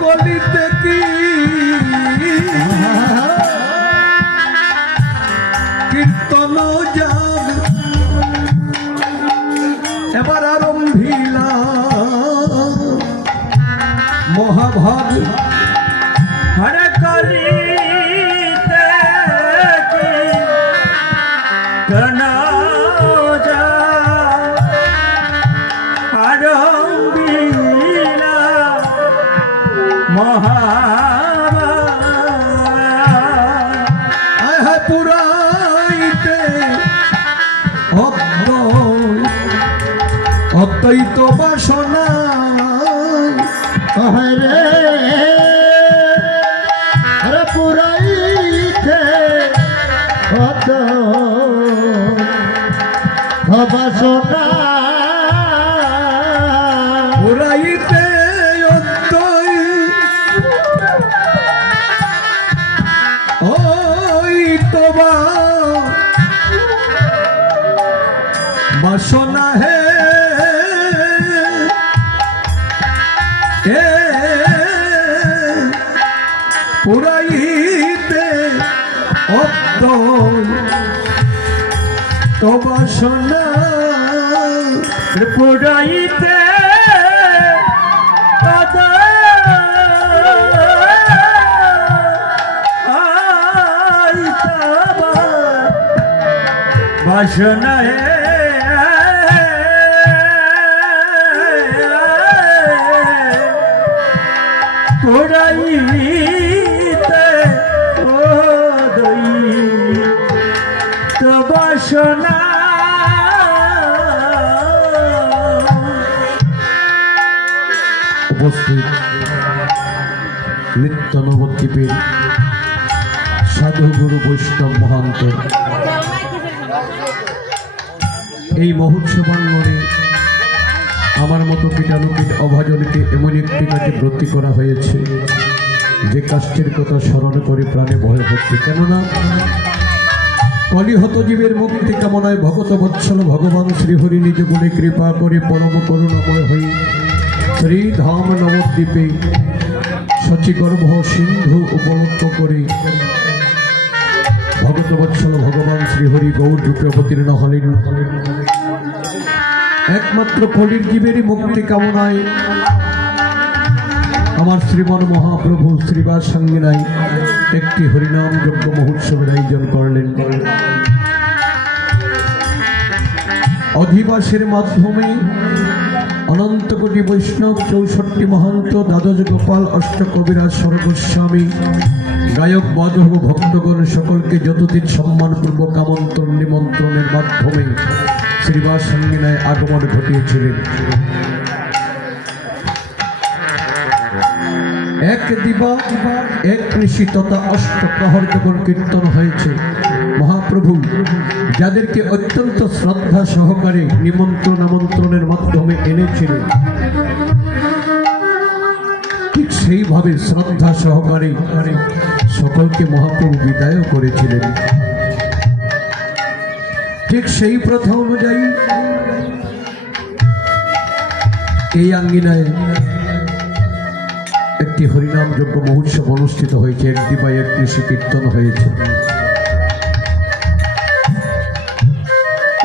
কলিতে কি কীর্তন যাগ এবার আরম্ভিলা মহাভাগ হরে কলিতে কীর্তন যাগ আরম্ভিলা মহাভাগ পুরাইতে অদ্বৈত বাসনা হরে হরে পুরাইতে বাসনা পুরাইতে অদ্বৈত বাসনা হে পুরাইতে অদ্বৈত বাসনা পুরাইতে বাসনা পুরাইতে অদ্বৈত বাসনা উপস্থিত নিত্য নবদ্বীপের সাধু গুরু বৈষ্ণব মহান্ত এই মহোৎসবাঙ্গনে আমার মতো কীটানুকীট অভাজনকে এমন একটি কাজে ভর্তি করা হয়েছে যে কাষ্টের কথা স্মরণ করে প্রাণে ভয় হচ্ছে। কেননা কলিহত জীবের মুক্তি কামনায় ভগত বৎসল ভগবান শ্রীহরি নিজ গুণে কৃপা করে পরম করুণাময় হয়ে শ্রীধাম নবদ্বীপে শচীগর্ভ সিন্ধু উপলব্ধ করে ভগত বৎসল ভগবান শ্রীহরি গৌর রূপে অবতীর্ণ হলেন। একমাত্র কলির জীবেরই মুক্তি কামনায় আমার শ্রীমন মহাপ্রভু শ্রীবাস সঙ্গিনায় একটি হরিনাম যজ্ঞ মহোৎসবের আয়োজন করলেন। অধিবাসের মাধ্যমে অনন্ত কোটি বৈষ্ণব 64 মহান্ত দ্বাদশ গোপাল অষ্টকবিরাজ সর্বস্বামী গায়ক বাধব ভক্তগণ সকলকে যতদিন সম্মানপূর্বক আমন্ত্রণ নিমন্ত্রণের মাধ্যমে শ্রীবাস সঙ্গিনায় আগমন ঘটিয়েছিলেন। এক দিবা এক ঋষি তথা অষ্টপ্রহর যখন কীর্তন হয়েছে, মহাপ্রভু যাদেরকে অত্যন্ত শ্রদ্ধা সহকারে নিমন্ত্রণ আমন্ত্রণের মাধ্যমে এনেছিলেন, ঠিক সেইভাবে শ্রদ্ধা সহকারে সকলকে মহাপ্রভু বিদায় করেছিলেন। ঠিক সেই প্রথা অনুযায়ী এই আঙ্গিনায় একটি হরিনাম যজ্ঞ মহোৎসব অনুষ্ঠিত হয়েছে। এক দিবায় এক ঋষি কীর্তন হয়েছে।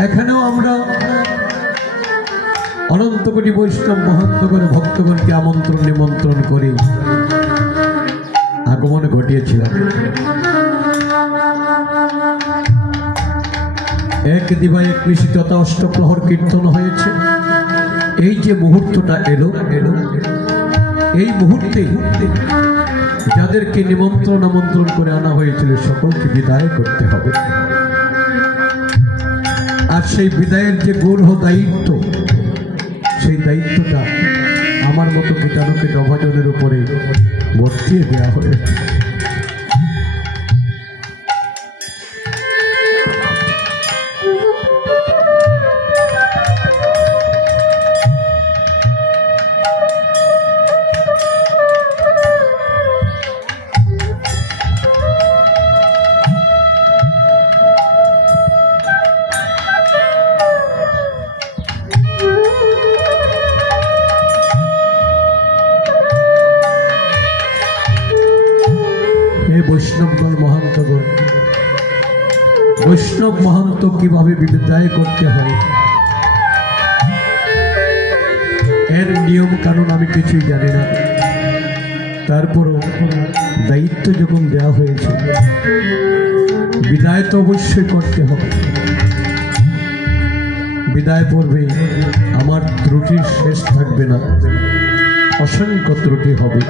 এখানেও আমরা অনন্ত কোটি বৈষ্ণব মহান্তগণ ভক্তগণকে আমন্ত্রণ নিমন্ত্রণ করে আগমন ঘটিয়েছিলাম। এক দিবায় এক ঋষি তথা অষ্টপ্রহর কীর্তন হয়েছে। এই যে মুহূর্তটা এলো এই মুহূর্তে যাদেরকে নিমন্ত্রণ আমন্ত্রণ করে আনা হয়েছিল সকলকে বিদায় করতে হবে। আর সেই বিদায়ের যে গৌরব দায়িত্ব, সেই দায়িত্বটা আমার মতো কীটানুকীট অভাজনের উপরে বর্তিয়ে দেওয়া হয়েছে। বৈষ্ণবগণ মহান্তগণ, বৈষ্ণব মহান্ত কিভাবে বিদায় করতে হয় এর নিয়ম কানুন আমি কিছুই জানি না। তারপরও দায়িত্ব যখন দেওয়া হয়েছে, বিদায় তো অবশ্যই করতে হবে। বিদায় পূর্বে আমার ত্রুটির শেষ থাকবে না, অসংখ্য ত্রুটি হবে।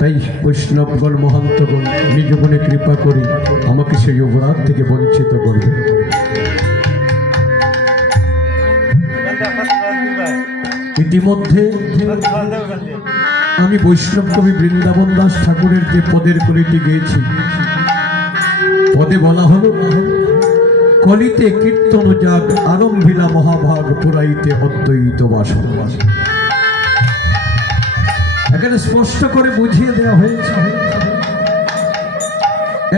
তাই বৈষ্ণবগণ মহান্তগণ নিজ গুণে কৃপা করি আমাকে সেই অপরাধ থেকে বঞ্চিত করবে। ইতিমধ্যে আমি বৈষ্ণব কবি বৃন্দাবন দাস ঠাকুরের যে পদের কলিটি গেয়েছি, পদে বলা হলো, কলিতে কীর্তন যাগ আরম্ভিলা মহাভাগ পুরাইতে অদ্বৈত বাসন। এখানে স্পষ্ট করে বুঝিয়ে দেওয়া হয়েছে,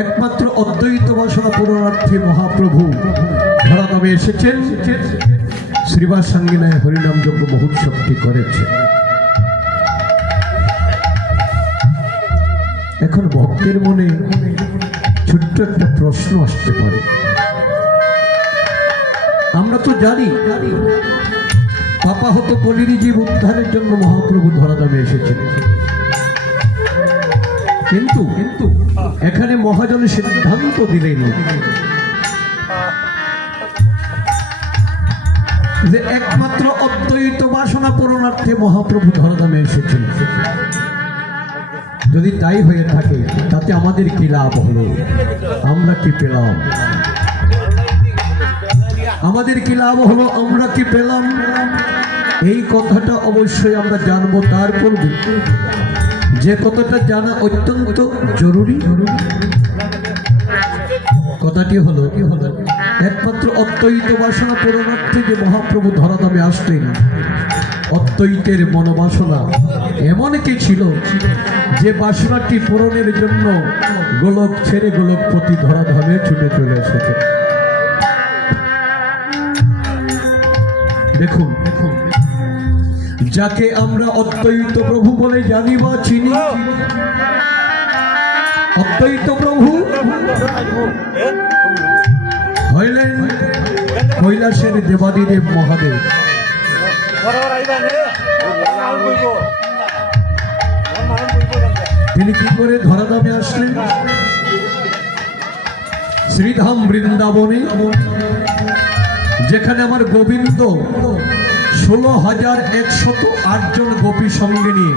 একমাত্র অদ্বৈত বাসনা পূরণার্থে মহাপ্রভু ধরাধামে এসেছেন, শ্রীবাস সাঙ্গিনায় হরিনাম যজ্ঞ মহোৎসবটি করেছে। এখন ভক্তের মনে ছোট্ট একটা প্রশ্ন আসতে পারে। আমরা তো জানি পাপা হতো কলির জীব উদ্ধারের জন্য মহাপ্রভু ধরাধামে এসেছেন, কিন্তু এখানে মহাজন সিদ্ধান্ত দিলেন যে একমাত্র অদ্বৈত বাসনা পূরণার্থে মহাপ্রভু ধরাধামে এসেছেন। যদি তাই হয়ে থাকে তাতে আমাদের কি লাভ হলো? আমরা কি পেলাম? আমাদের কি লাভ হলো? আমরা কি পেলাম? এই কথাটা অবশ্যই আমরা জানবো। তারপর যে কথাটা জানা অত্যন্ত জরুরি, কথাটি হলো একমাত্র অদ্বৈত বাসনা পূরণার্থে যে মহাপ্রভু ধরাধামে আসতেন, অদ্বৈতের মনোবাসনা এমন কি ছিল যে বাসনাটি পূরণের জন্য গোলক ছেড়ে গোলকপতি ধরাধামে ছুটে চলে এসেছে। দেখুন, যাকে আমরা অদ্বৈত প্রভু বলে জানি বা চিনি, অদ্বৈত প্রভু হইলেন কৈলাসের দেবাদিদেব মহাদেব। তিনি কি করে ধরাধামে আসলেন? শ্রীধাম বৃন্দাবনে, যেখানে আমার গোবিন্দ 16,108 জন গোপী সঙ্গে নিয়ে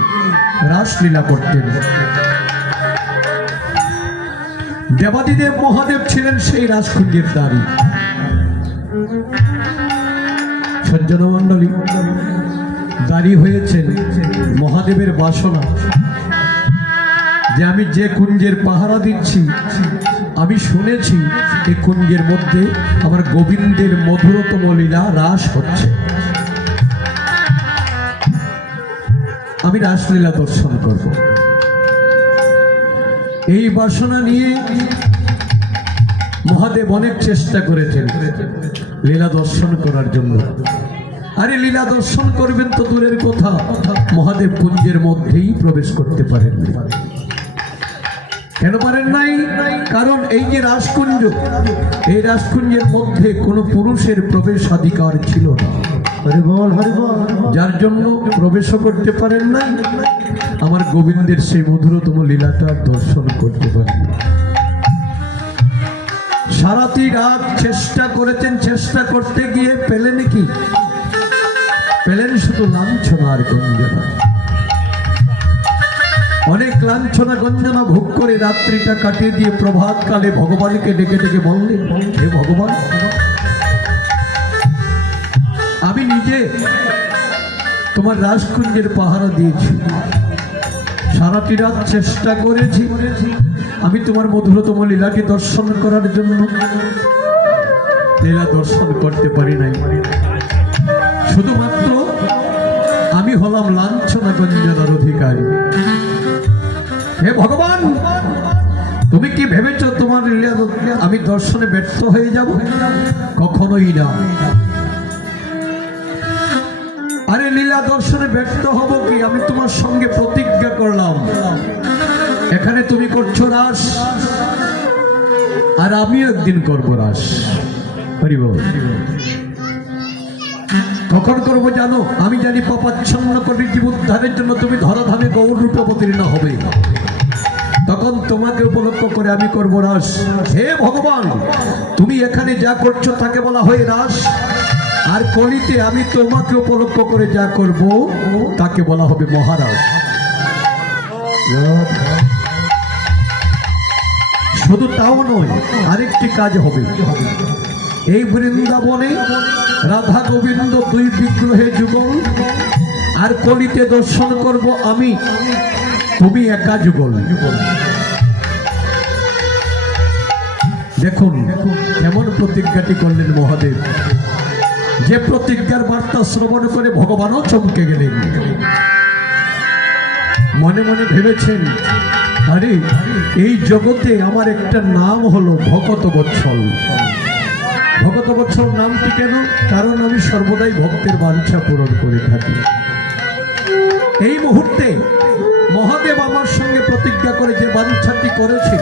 রাসলীলা করতেন। দেবাদিদেব মহাদেব ছিলেন সেই রাজকুঞ্জের দ্বারী। সজ্জনমণ্ডলী, দ্বারী হয়েছেন মহাদেবের বাসনা যে আমি যে কুঞ্জের পাহারা দিচ্ছি, আমি শুনেছি এই কুঞ্জের মধ্যে আমার গোবিন্দের মধুরতম লীলা রাস হচ্ছে, আমি রাসলীলা দর্শন করব। এই বাসনা নিয়ে মহাদেব অনেক চেষ্টা করেছেন লীলা দর্শন করার জন্য। আরে লীলা দর্শন করবেন তো দূরের কথা, মহাদেব কুঞ্জের মধ্যেই প্রবেশ করতে পারেন। কেন পারেন নাই? কারণ এই যে রাজকুঞ্জ, এই রাজকুঞ্জের মধ্যে কোনো পুরুষের প্রবেশাধিকার ছিল না, যার জন্য প্রবেশ করতে পারেন নাই। আমার গোবিন্দের সেই মধুরতম লীলাটা দর্শন করতে পারেন। সারাটি রাত চেষ্টা করেছেন, চেষ্টা করতে গিয়ে পেলেন কি? পেলেন শুধু লাঞ্ছনা আর গঞ্জনা। অনেক লাঞ্ছনা গঞ্জনা ভোগ করে রাত্রিটা কাটিয়ে দিয়ে প্রভাত কালে ভগবানকে ডেকে ডেকে বললেন, হে ভগবান, আমি নিজে তোমার রাজকুঞ্জের পাহারা দিয়েছি, সারাটি রাত চেষ্টা করেছি আমি তোমার মধুরতম লীলাকে দর্শন করার জন্য, লীলা দর্শন করতে পারি নাই। শুধুমাত্র আমি হলাম লাঞ্ছনা গঞ্জনার অধিকারী। হে ভগবান, তুমি কি ভেবেছ তোমার লীলা আমি দর্শনে ব্যর্থ হয়ে যাব? কখনোই না। আরে লীলা দর্শনে ব্যর্থ হব কি? আমি তোমার সঙ্গে প্রতিজ্ঞা করলাম, এখানে তুমি করছো রাস, আর আমিও একদিন করবো রাস। হরি বল। কখন করবো জানো? আমি জানি পাপাচ্ছন্ন করে জীব উদ্ধারের জন্য তুমি ধরাধামে গৌর রূপে অবতীর্ণ হবে। তখন তোমাকে উপলক্ষ করে আমি করবো রাস। হে ভগবান, তুমি এখানে যা করছো তাকে বলা হয় রাস, আর কলিতে আমি তোমাকে উপলক্ষ করে যা করব তাকে বলা হবে মহারাজ। শুধু তাও নয়, আরেকটি কাজ হবে। এই বৃন্দাবনে রাধা গোবিন্দ দুই বিগ্রহে যুগল, আর কলিতে দর্শন করব আমি, তুমি একা যুগল। দেখুন কেমন প্রতিজ্ঞাটি করলেন মহাদেব, যে প্রতিজ্ঞার বার্তা শ্রবণ করে ভগবানও চমকে গেলেন। মনে মনে ভেবেছেন, আরে এই জগতে আমার একটা নাম হলো ভকত বৎসল। ভকত বৎসল নামটি কেন? কারণ আমি সর্বদাই ভক্তের বাঞ্ছা পূরণ করে থাকি। এই মুহূর্তে মহাদেব আমার সঙ্গে প্রতিজ্ঞা করে যে বাঞ্ছাটি করেছে,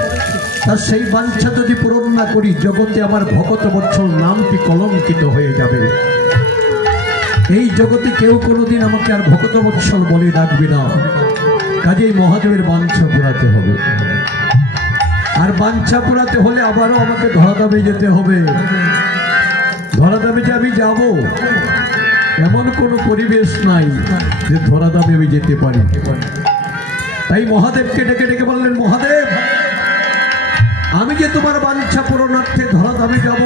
তার সেই বাঞ্ছা যদি পূরণ না করি, জগতে আমার ভকত বৎসল নামটি কলঙ্কিত হয়ে যাবে। এই জগতে কেউ কোনোদিন আমাকে আর ভকত বৎসল বলে ডাকবে না। কাজেই মহাদেবের বাঞ্ছা পুরাতে হবে, আর বাঞ্ছা পুরাতে হলে আবারও আমাকে ধরাধামে যেতে হবে। ধরাধামে যে আমি যাব, এমন কোনো পরিবেশ নাই যে ধরাধামে আমি যেতে পারি। তাই মহাদেবকে ডেকে ডেকে বললেন, মহাদেব, আমি যে তোমার বাঞ্ছা পূরণার্থে ধরাধামে যাব,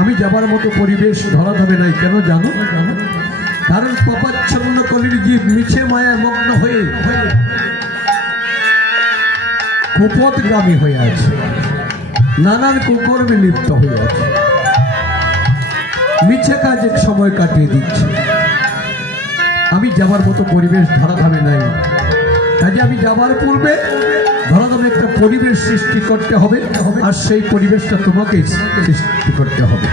আমি যাবার মতো পরিবেশ ধরাধামে নাই। কেন জানো? কারণ পাপাচ্ছন্ন কলির জীব মিছে মায়া মগ্ন হয়ে কুপথগামী হয়ে আছে, নানান কুকর্মে লিপ্ত হয়ে আছে, মিছে কাজে সময় কাটিয়ে দিচ্ছে। আমি যাবার মতো পরিবেশ ধরাধামে নাই। কাজে আমি যাবার পূর্বে ধরাধামে একটা পরিবেশ সৃষ্টি করতে হবে, আর সেই পরিবেশটা তোমাকে সৃষ্টি করতে হবে।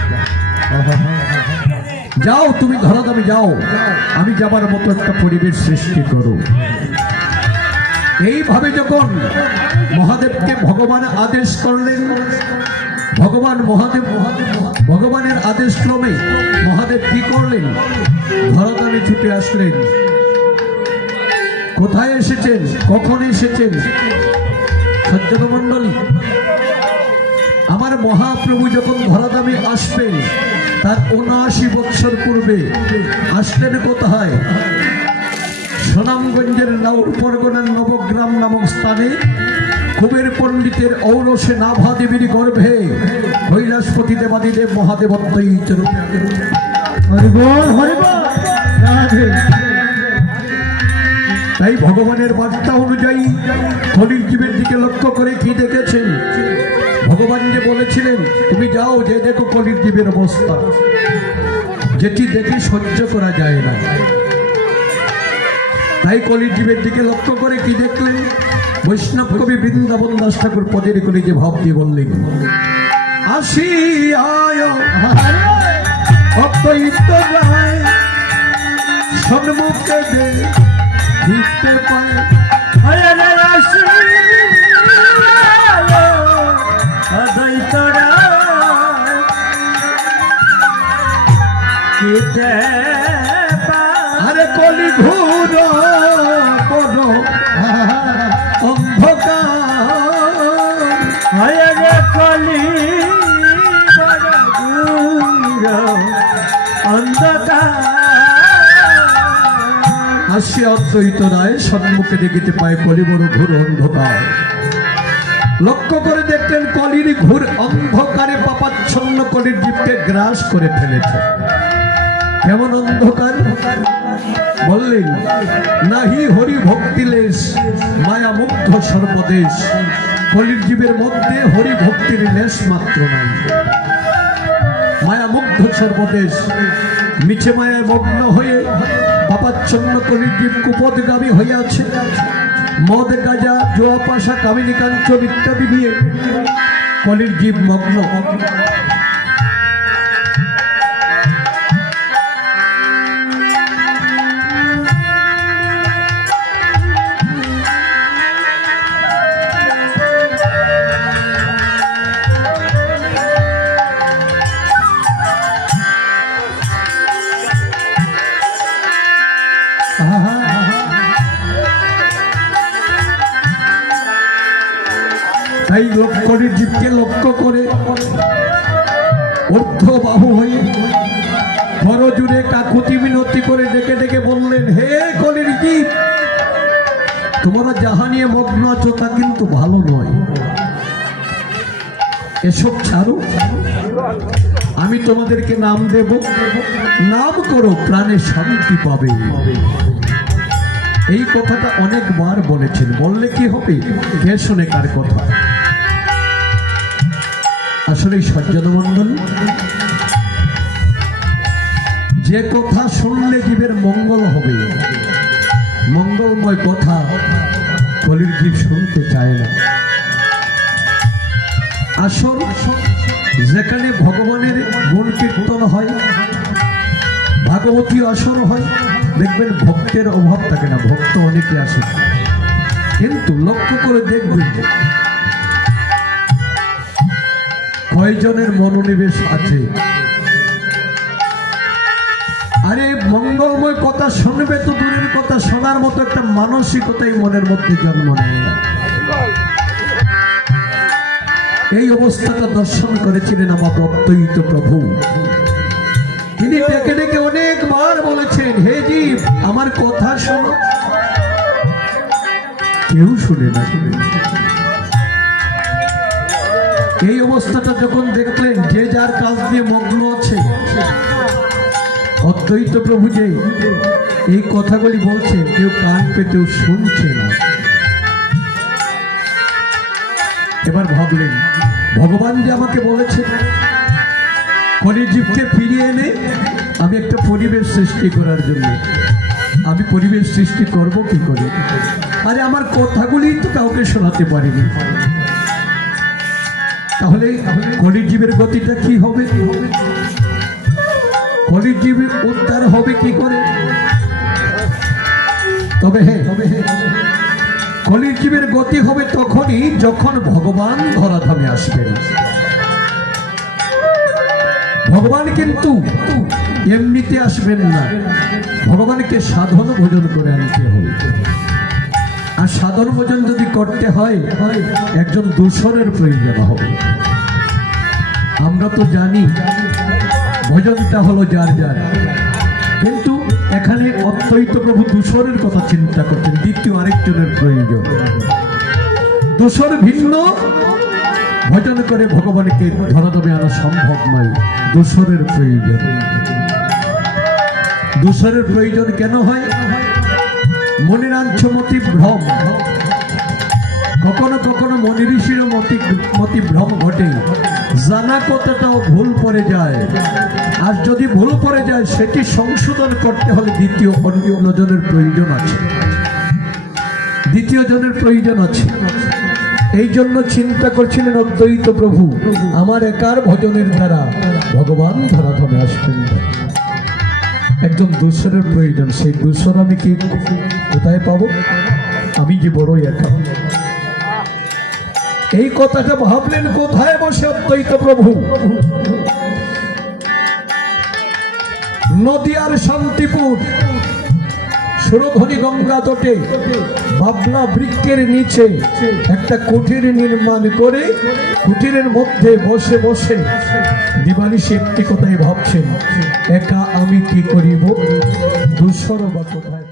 যাও, তুমি ধরাধামে যাও, আমি যাবার মতো একটা পরিবেশ সৃষ্টি করো। এইভাবে যখন মহাদেবকে ভগবান আদেশ করলেন, ভগবানের আদেশ ক্রমে মহাদেব কি করলেন? ধরাধামে ছুটে আসলেন। কোথায় এসেছেন? কখন এসেছেন? সজ্জন মণ্ডলী, আমার মহাপ্রভু যখন ধরাধামে আসবেন, তার ৭৯ বৎসর পূর্বে আসলেন কোথায়? সুনামগঞ্জের লাউর পরগনার নবগ্রাম নামক স্থানে কুবের পণ্ডিতের ঔরসে নাভা দেবীর গর্ভে কৈলাসপতি দেবাদিদেব মহাদেবত্বই তাই ভগবানের বার্তা অনুযায়ী কলির জীবের দিকে লক্ষ্য করে কি দেখেছেন? ভগবান যে বলেছিলেন, তুমি যাও, যে দেখো কলির জীবের অবস্থা, যেটি দেখে সহ্য করা যায় না। তাই কলির জীবের দিকে লক্ষ্য করে কি দেখলেন? বৈষ্ণব কবি বৃন্দাবন দাস ঠাকুর পদের করে যে ভাব দিয়ে বললেন, আসি আয় অদ্বৈত রায় সন্মুখে দেখতে পায়, অদ্বৈত আরে কলি ঘুর বড় অন্ধকার, কলি অন্ধকার। আসি অদ্বৈত রায় সম্মুখে দেখিতে পায় কলি বড় ঘোর অন্ধকার। লক্ষ্য করে দেখলেন কলির ঘোর অন্ধকারে পাপাচ্ছন্ন কলির জীবকে গ্রাস করে ফেলেছে। কেমন অন্ধকার? বললেন, নাহি হরি ভক্তিলেশ মায়া মুগ্ধ সর্বদেশ। কলির জীবের মধ্যে হরি ভক্তির লেশ মাত্র নাই। মায়া মুগ্ধ সর্বদেশ, মিছে মায়ায় মগ্ন হয়ে পাপাচ্ছন্ন কলির জীব কুপথগামী হইয়াছে। মদ গাজা জোয়া পাশা কামিনী কাঞ্চন ইত্যাদি নিয়ে কলির জীব মগ্ন। তাই কলির জীবকে লক্ষ্য করে ঊর্ধ্ববাহু হয়ে বড় জুড়ে কাকুতি মিনতি করে ডেকে ডেকে বললেন, হে কলির জীব, তোমরা যাহা নিয়ে মগ্ন আছো তা কিন্তু ভালো নয়, এসব ছাড়ো, আমি তোমাদেরকে নাম দেব, নাম করো, প্রাণে শান্তি পাবে। এই কথাটা অনেকবার বলেছেন। বললে কি হবে? কে শোনে কার কথা? আসলে সজ্জন মণ্ডল, যে কথা শুনলে জীবের মঙ্গল হবে, মঙ্গলময় কথা কলির জীব শুনতে চায় না। আসল যেখানে ভগবানের গুণ কীর্তন হয়, ভাগবতী আসর হয়, দেখবেন ভক্তের অভাব থাকে না, ভক্ত অনেকে আসে। কিন্তু লক্ষ্য করে দেখবেন কয়জনের মনোনিবেশ আছে। আরে মঙ্গলময় কথা শুনবে তো দূরের কথা, শোনার মতো একটা মানসিকতাই মনের মধ্যে জন্ম নেয় না। এই অবস্থাটা দর্শন করেছিলেন আমার অদ্বৈত প্রভু। তিনি ডেকে ডেকে অনেকবার বলেছেন, হে জীব, আমার কথা শোনো। কেউ শুনে না। এই অবস্থাটা যখন দেখলেন যে যার কাজ দিয়ে মগ্ন আছে, অদ্বৈত প্রভু যে এই কথাগুলি বলছেন, কেউ কান পেতেও শুনছে না। এবার ভাবলেন, ভগবান যে আমাকে বলেছেন কলির জীবকে ফিরিয়ে এনে আমি একটা পরিবেশ সৃষ্টি করার জন্য, আমি পরিবেশ সৃষ্টি করব কি করে? আরে আমার কথাগুলি তো কাউকে শোনাতে পারিনি, তাহলে কলির জীবের গতিটা কি হবে? কলির জীবের উদ্ধার হবে কি করে? তবে হ্যাঁ, কলির জীবের গতি হবে তখনই যখন ভগবান ধরাধামে আসবেন। ভগবান কিন্তু এমনিতে আসবেন না, ভগবানকে সাধন ভোজন করে আনতে হবে। আর সাধন ভোজন যদি করতে হয়, একজন দূষণের প্রয়োজন হবে। আমরা তো জানি ভোজনটা হলো যার যার, কিন্তু এখানে অদ্বৈত প্রভু দূষণের কথা চিন্তা করছেন, দ্বিতীয় আরেকজনের প্রয়োজন। দূষণ ভিন্ন, ভজন করে ভগবানকে ধরাধামে আনা সম্ভব নয়, দূষণের প্রয়োজন। দূষণের প্রয়োজন কেন হয়? মনের আঞ্চমতি ভ্রম, কখনো কখনো মনি ঋষির মতি ভ্রম ঘটে, জানা কথাটাও ভুল পড়ে যায়। আর যদি ভুল পড়ে যায়, সেটি সংশোধন করতে হলে দ্বিতীয় অন্যজনের প্রয়োজন আছে, দ্বিতীয় জনের প্রয়োজন আছে। এই জন্য চিন্তা করছিলেন অদ্বৈত প্রভু, আমার একার ভজনের দ্বারা ভগবান ধরাধামে আসবেন। একজন দূষণের প্রয়োজন, সেই দূষণ আমি কি কোথায় পাবো? আমি যে বড়ই একা। এই কথাটা ভাবলেন কোথায় বসে অদ্বৈত প্রভু? নদিয়ার শান্তিপুর সুরধনী গঙ্গা তটে ভাবনা বৃক্ষের নিচে একটা কুঠির নির্মাণ করে, কুঠিরের মধ্যে বসে বসে দিবানিশি একটি কথাই ভাবছেন, একা আমি কি করিব, দূষণ বা কোথায়।